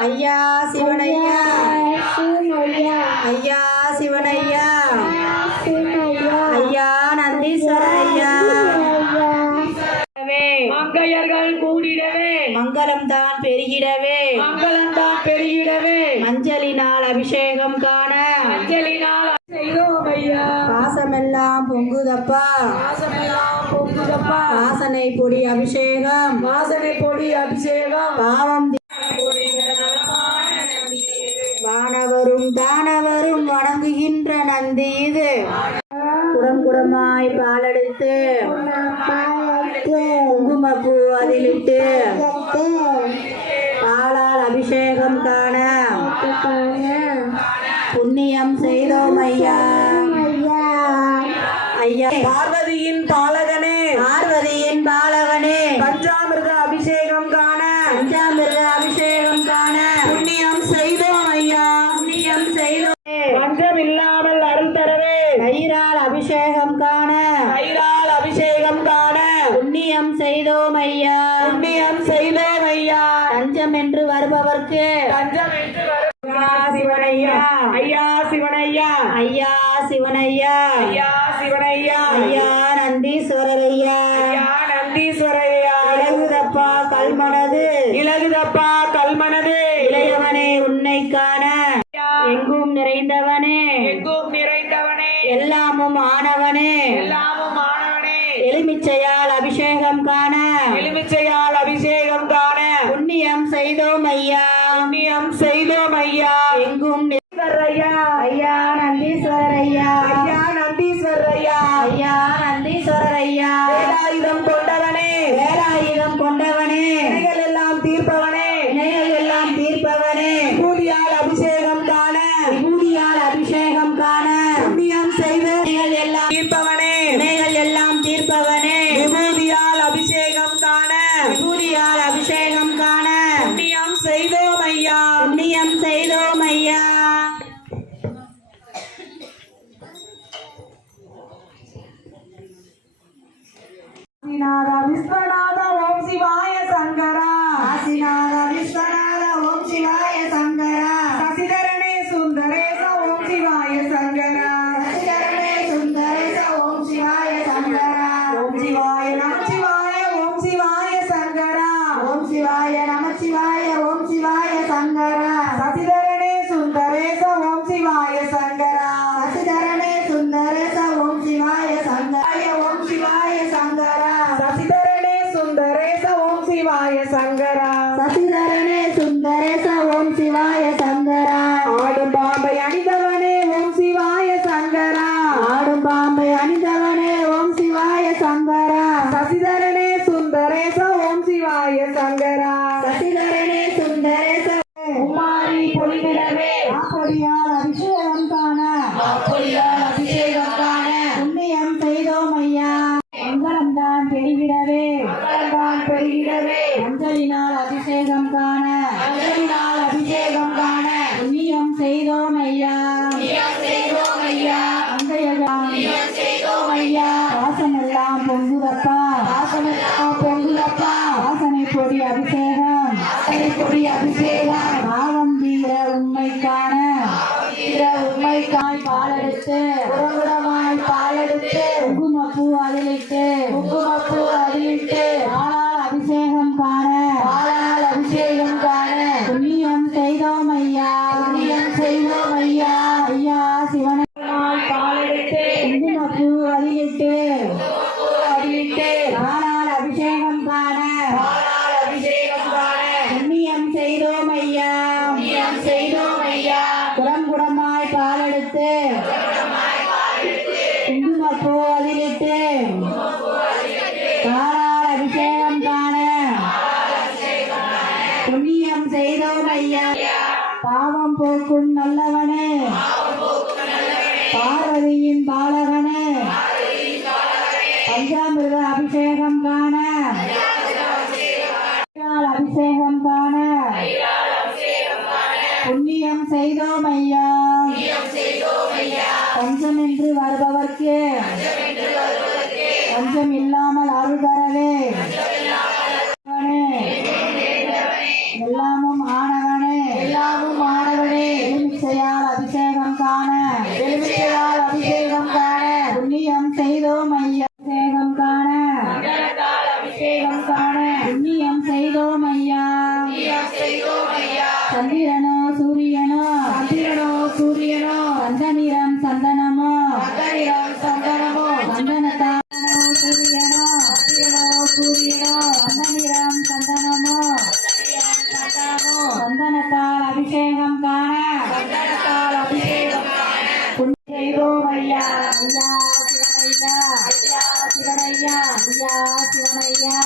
ஐயா சிவனையா. ஐயா சிவனையா. ஐயா நந்தீஸ்வரர் ஐயா மங்கையர்கள் கூடிடவே. மங்களம் தான் பெருகிடவே. மங்களம் ஐயா பாசமெல்லாம் பொங்குதப்பா. வாசமெல்லாம் பொங்குதப்பா. வாசனை பொடி அபிஷேகம். வாசனை பொடி அபிஷேகம். பாவம் வானவரும் தானவரும் வணங்குகின்ற நந்தி இது. குடம் குடமாய் பாலெடுத்து குங்குமப்பூ அதிலிட்டு பாலால் அபிஷேகம் காண. புண்ணியம் செய்தோம் ஐயா. பார்வதியின் பாலக சிவனையா. ஐயா சிவனையா. ஐயா சிவனையா. ஐயா நந்தீஸ்வரர் ஐயா ஐயா நந்தீஸ்வரையா இலகுதப்பா கல்மனது. இலகுதப்பா கல்மனது. இளையவனே உன்னை காண. எங்கும் நிறைந்தவனே. எங்கும் நிறைந்தவனே. எல்லாமும் ஆனவனே. எல்லாமும் ஆனவனே. எலுமிச்சையால் அபிஷேகம் காண. எலுமிச்சையால் அபிஷேகம் காண. புண்ணியம் செய்தோம் ஐயா. புண்ணியம் செய்தோம் ஐயா. எங்கும் ஓம் சிவாய சங்கரா. சசிதரனே சுந்தரேச ஓம் சிவாய சங்கரா. சசிதரனே சுந்தரேச ஓம் சிவாய சங்கராய ஓம் சிவாய சங்கரா. சசிதரனே சுந்தரேச ஓம் சிவாய சங்கரா. சசிதரனே சுந்தரேச ஓம் சிவாய சங்கரா. ஆடும் பாம்பை அணிந்தவனே ஓம் சிவாய சங்கரா. ஆடும் பாம்பை அணிந்தவனே ஓம் சிவாய சங்கரா. சசிதரனே சுந்தரேச ஓம் சிவாய சங்கரா. வாசனை அபிஷேகம். வாசனை பொடி அபிஷேகம். பாவம் தீர உண்மைக்கான உண்மைக்காய் தீர பாலெடுத்து உறவுடமாய் பாலெடுத்து குங்குமப்பூ அதிலிட்டு பஞ்சாமிர்த அபிஷேகம் காண శివమయ్యా అయ్యా శివనయ్యా అయ్యా శివనయ్యా అయ్యా శివనయ్యా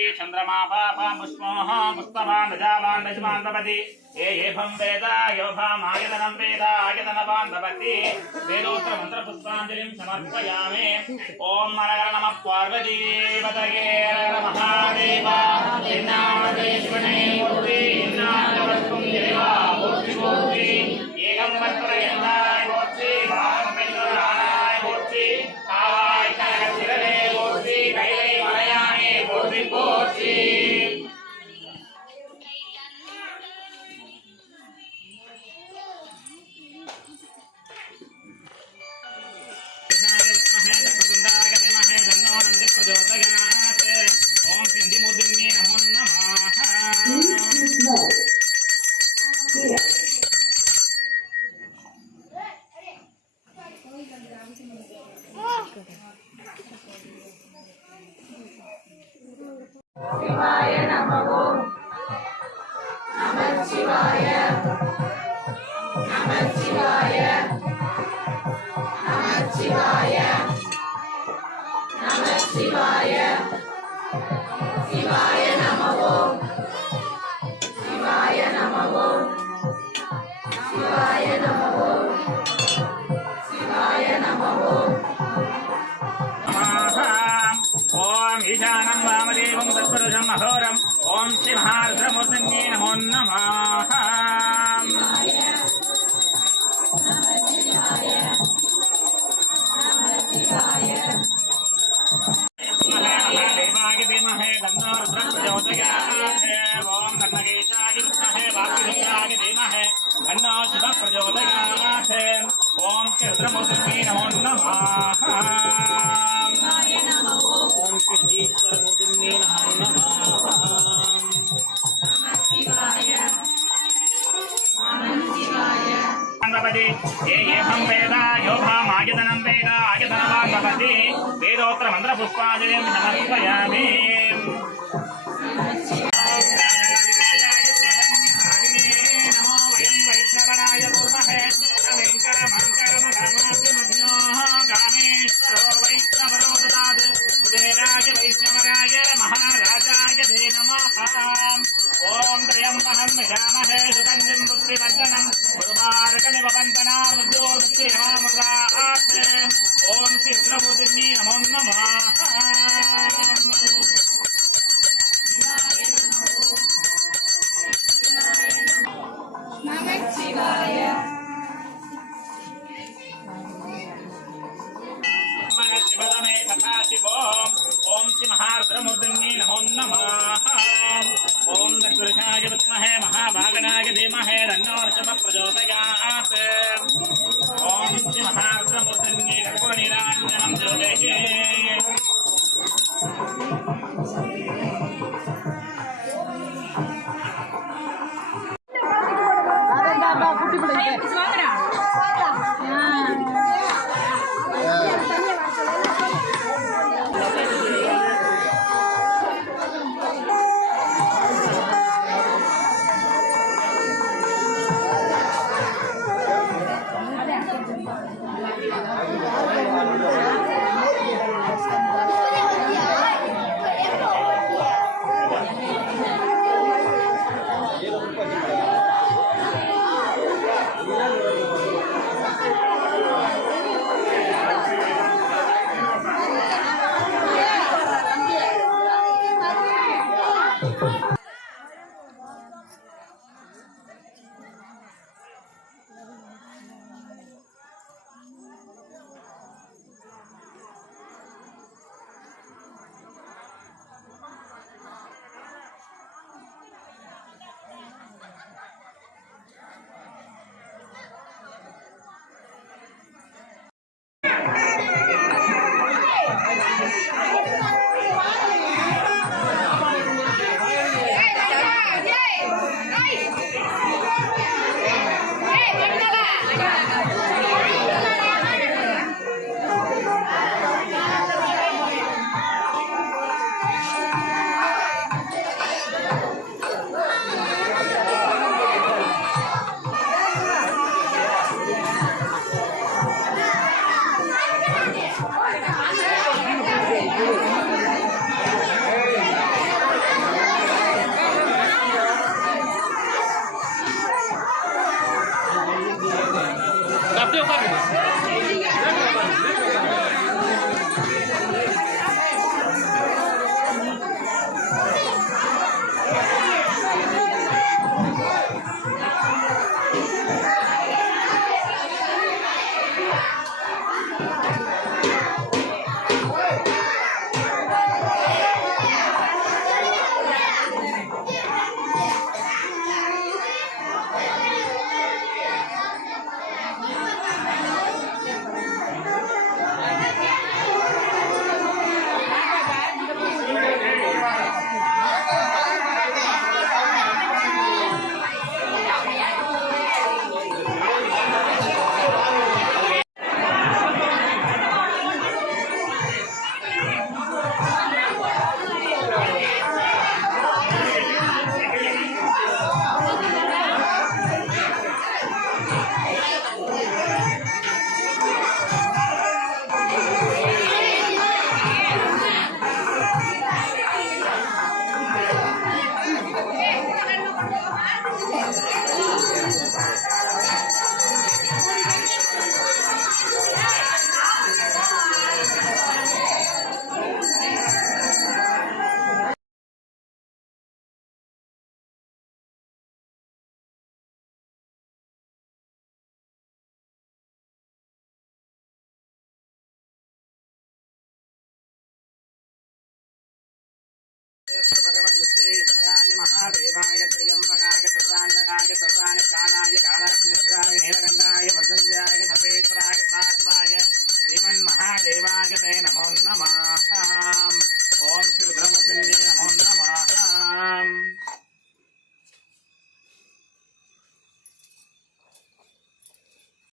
भवति चन्द्रमापापामुष्मोः पुष्पवान् रजावान् रजमान् भवति ये एभं वेद योभामायतनं वेद आयतनवान् भवति वेदोत्तरमन्त्रपुष्पाञ्जलिं समर्पयामि ॐ मरगर नमः पार्वतीपतये नमः देवा शिवणे मूर्ति శివాయ నమో. నమ శివాయ. నమ శివాయ. నమ శివాయ. నమ శివాయ. శివాయ నమో. శివాయ నమో. శివాయ నమో. శివాయ నమో. ఓం ఈశానం pero ya más வித்மஹே மகாபாகனாய தீமஹே தன்னோ ரிஷப பிரஜோதயாத் ஓம் ஸ்ரீ மகாருத்ரமூர்த்தன்யே கற்பூரநீராஞ்சனம் ஜோதேஹே குட்டி பிள்ளைங்க